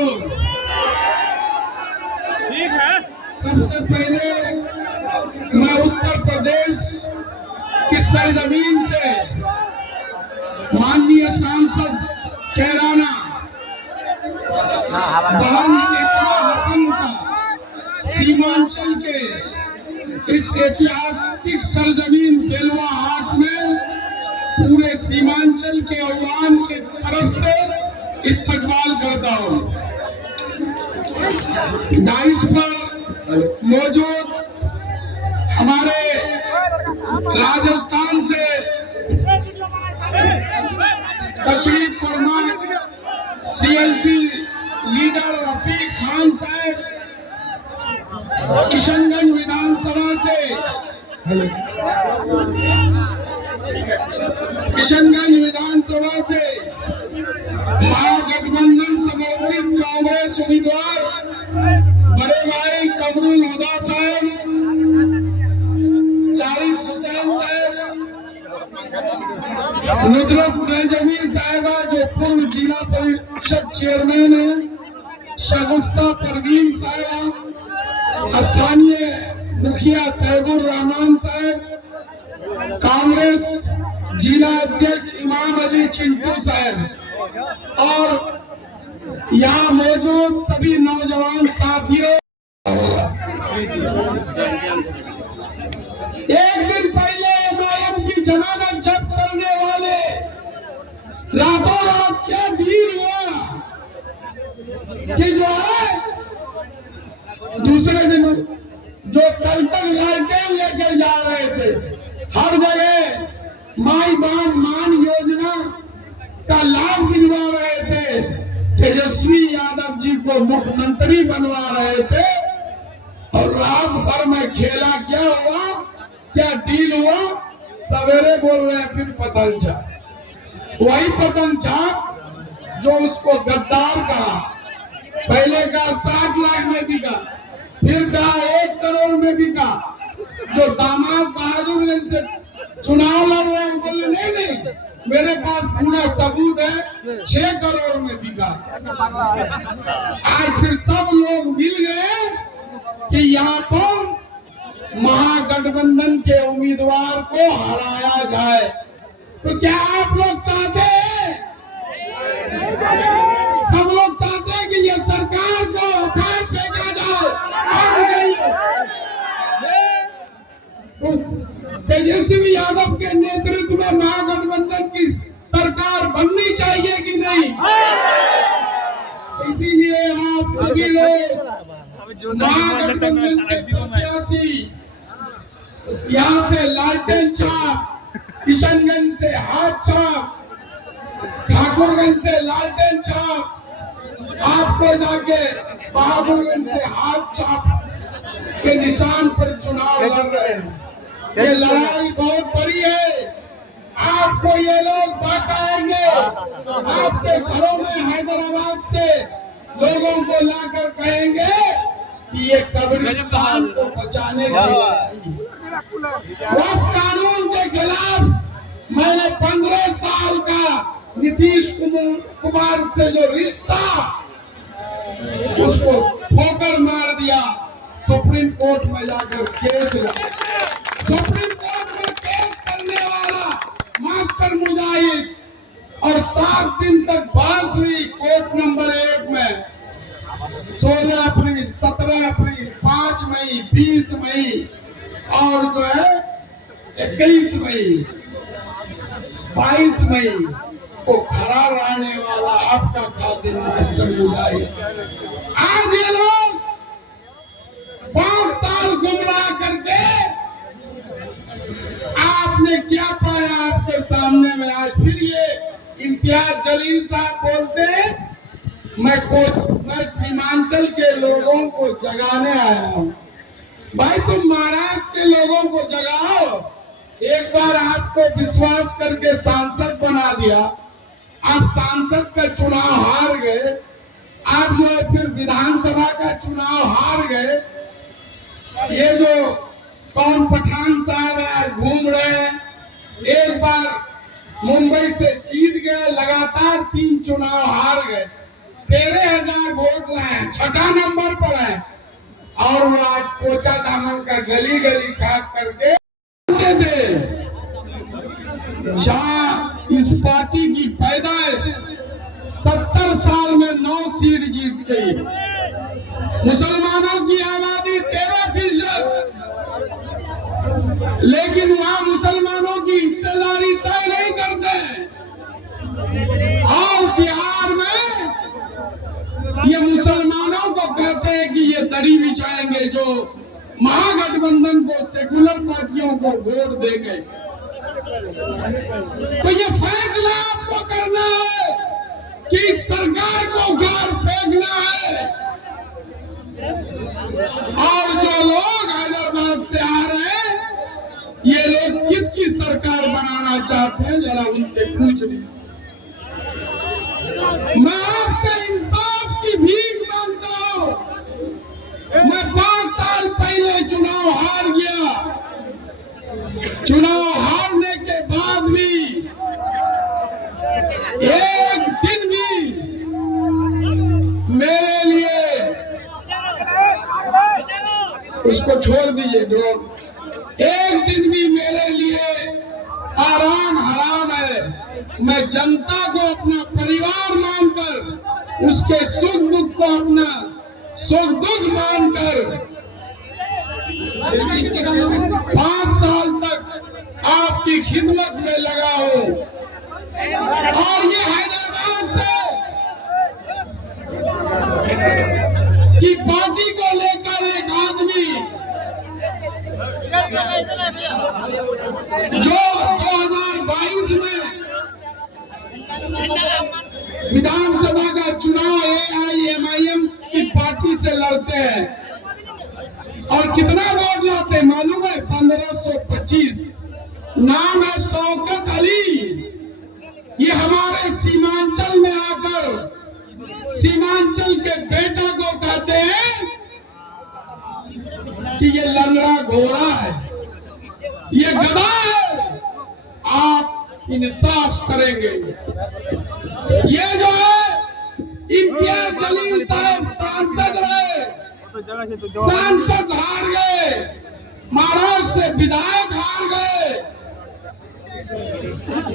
लोग। ठीक है। सबसे पहले मैं उत्तर प्रदेश की सरजमीन से माननीय सांसद कैराना बहन इकरा हसन का सीमांचल के इस ऐतिहासिक सरजमीन बेलवा हाट में पूरे सीमांचल के अवाम के तरफ से इस्तकबाल करता हूँ। डाइस पर मौजूद हमारे राजस्थान से तशरीफ फरमा CLP लीडर रफीक खान साहब, किशनगंज विधानसभा से महागठबंधन समर्थित कांग्रेस उम्मीदवार बड़े भाई कमरुल हुदा साहब, जारिफ हुसैन साहब, नुजरत बेजमी साहिबा जो पूर्व जिला परिषद चेयरमैन है, शगुफ्ता परवीन साहिबा, स्थानीय मुखिया तैबुर रहमान साहब, कांग्रेस जिला अध्यक्ष इमाम अली चिंटू साहब और यहाँ मौजूद सभी नौजवान साथियों। एक दिन पहले MIM की जमानत जब्त करने वाले रातों रात क्या डील हुआ कि जो है दूसरे दिन जो कल तक लालटेन लेकर जा रहे थे, हर जगह माई बाप मान योजना का लाभ दिलवा रहे थे, तेजस्वी यादव जी को मुख्यमंत्री बनवा रहे थे, और रात भर में खेला क्या हुआ, क्या डील हुआ, सवेरे बोल रहे हैं फिर पतन छाप। वही पतन छाप जो उसको गद्दार कहा, पहले कहा 60 लाख में बिका, फिर कहा 1 करोड़ में बिका। जो दामाद बहादुरगंज से चुनाव लड़ रहे हैं बोले नहीं मेरे पास पूरा सबूत है, 6 करोड़ में बिका। आज फिर सब लोग मिल गए कि यहाँ पर महागठबंधन के उम्मीदवार को हराया जाए। तो क्या आप लोग चाहते हैं, सब लोग चाहते हैं कि ये सरकार को उखाड़ फेंका जाए? तो तेजस्वी यादव के नेतृत्व में महागठबंधन की सरकार बननी चाहिए कि नहीं? इसीलिए आप सभी लोग महागठबंधन के प्रत्याशी यहाँ से लालटेन छाप, किशनगंज से हाथ छाप, ठाकुरगंज से लालटेन छाप, आपको जाके बहादुरगंज से हाथ छाप के निशान पर चुनाव लड़ रहे हैं। ये लड़ाई बहुत बड़ी है। आपको ये लोग बताएंगे, आपके घरों में हैदराबाद से लोगों को लाकर कहेंगे कि ये कब्रिस्तान को बचाने की लड़ाई। वक्फ कानून के खिलाफ मैंने 15 साल का नीतीश कुमार से जो रिश्ता उसको ठोकर मार दिया, सुप्रीम कोर्ट में जाकर केस लगा। सुप्रीम कोर्ट में केस करने वाला मास्टर मुजाहिद और 7 दिन तक बहस हुई कोर्ट नंबर 1 में। 16 अप्रैल, 17 अप्रैल, 5 मई, 20 मई और जो है 21 मई, 22 मई को खड़ा रहने वाला आपका कातिल मास्टर मुजाहिद। आज ये लोग 5 साल गुमराह करके आपने क्या पाया आपके सामने में? आज फिर ये इम्तियाज जलील साहब बोलते हैं मैं सीमांचल के लोगों को जगाने आया हूँ। भाई तुम महाराष्ट्र के लोगों को जगाओ। एक बार आपको विश्वास करके सांसद बना दिया, आप सांसद का चुनाव हार गए, आप जो है फिर विधानसभा का चुनाव हार गए। ये जो कौन पठान साहब है घूम रहे हैं, एक बार मुंबई से जीत गए, लगातार 3 चुनाव हार गए, 13,000 वोट निकला है, 6ठा नंबर पर है, और वो आज पोचा दामन का गली गली खाक करके थे। जहाँ इस पार्टी की पैदाइश 70 साल में 9 सीट जीत गई, मुसलमानों की आबादी 13%, लेकिन वहाँ मुसलमानों की हिस्सेदारी तय नहीं करते। और बिहार में ये मुसलमानों को कहते हैं कि ये दरी बिछाएंगे जो महागठबंधन को, सेकुलर पार्टियों को वोट देंगे। तो ये फैसला आपको करना है कि सरकार को गार फेंकना है। और जो लोग हैदराबाद से आ रहे हैं, ये लोग किसकी सरकार बनाना चाहते हैं, जरा उनसे पूछ लीजिए। मैं आपसे इंसाफ की भीख मांगता हूं। मैं 5 साल पहले चुनाव हार गया। चुनाव हारने के बाद भी एक दिन भी मेरे लिए, उसको छोड़ दीजिए ड्रोन, एक दिन भी मेरे लिए आराम हराम है। मैं जनता को अपना परिवार मानकर, उसके सुख दुख को अपना सुख दुख मानकर 5 साल तक आपकी खिदमत में लगा हूं। और ये हैदराबाद से की पार्टी को लेकर एक आदमी जो 2022 में विधानसभा का चुनाव AIMIM की पार्टी से लड़ते हैं, और कितना वोट लाते हैं मालूम है? 1525। नाम है शौकत अली। ये हमारे सीमांचल में आकर सीमांचल के बेटा को कहते हैं कि ये लंगड़ा घोड़ा है, ये गधा है। आप इंसाफ करेंगे। ये जो है इम्तियाज जलील साहब सांसद रहे, सांसद हार गए, महाराष्ट्र से विधायक हार गए,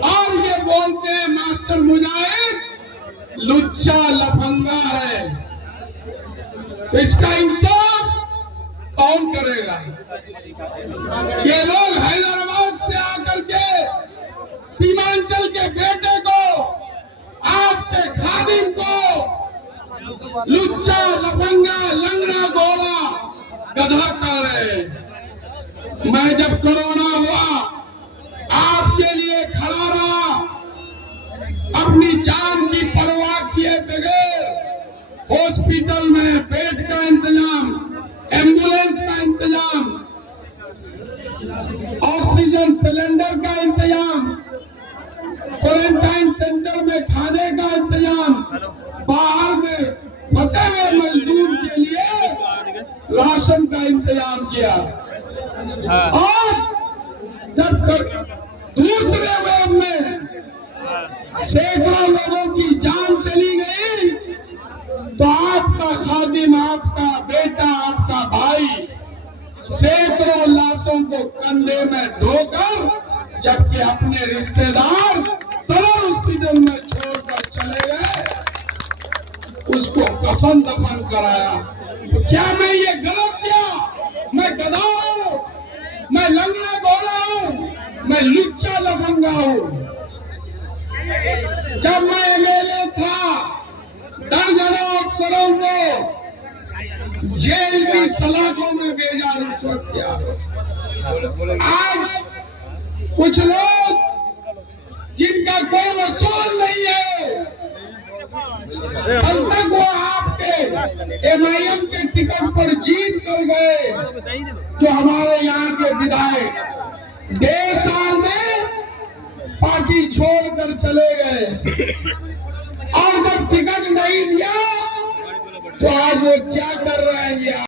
और ये बोलते हैं मास्टर मुजाहिद लुच्चा लफंगा है। तो इसका इंसाफ कौन करेगा? ये लोग हैदराबाद से आकर के सीमांचल के बेटे को, आपके खादिम को लुच्चा लफंगा लंगड़ा घोड़ा गधा कर रहे। मैं जब कोरोना हुआ आपके लिए खड़ा रहा, अपनी जान की परवाह किए बगैर हॉस्पिटल में बेड का इंतजाम, एम्बुलेंस का इंतजाम, ऑक्सीजन सिलेंडर का इंतजाम, क्वारंटाइन सेंटर में खाने का इंतजाम, बाहर में फंसे हुए मजदूर के लिए राशन का इंतजाम किया। और जब दूसरे वेव में सैकड़ों लोगों की जान चली गई, तो आपका खादिम, आपका बेटा, आपका भाई सैकड़ों लाशों को कंधे में ढोकर, जबकि अपने रिश्तेदार सदर हॉस्पिटल में छोड़कर चले गए, उसको कफन दफन कराया। तो क्या मैं ये गलत किया? मैं गधा हूं, मैं लंगड़ा घोड़ा हूं, मैं लुच्चा लफंगा हूं? जब मैं MLA था, दर्जनों अफसरों को जेल की सलाखों में भेजा, रिश्वत किया। आज कुछ लोग जिनका कोई वसूल नहीं है, कल तक वो आपके MIM के टिकट पर जीत कर गए, जो हमारे यहाँ के विधायक 1.5 साल में पार्टी छोड़कर चले गए, और जब टिकट नहीं दिया तो आज वो क्या कर रहे हैं?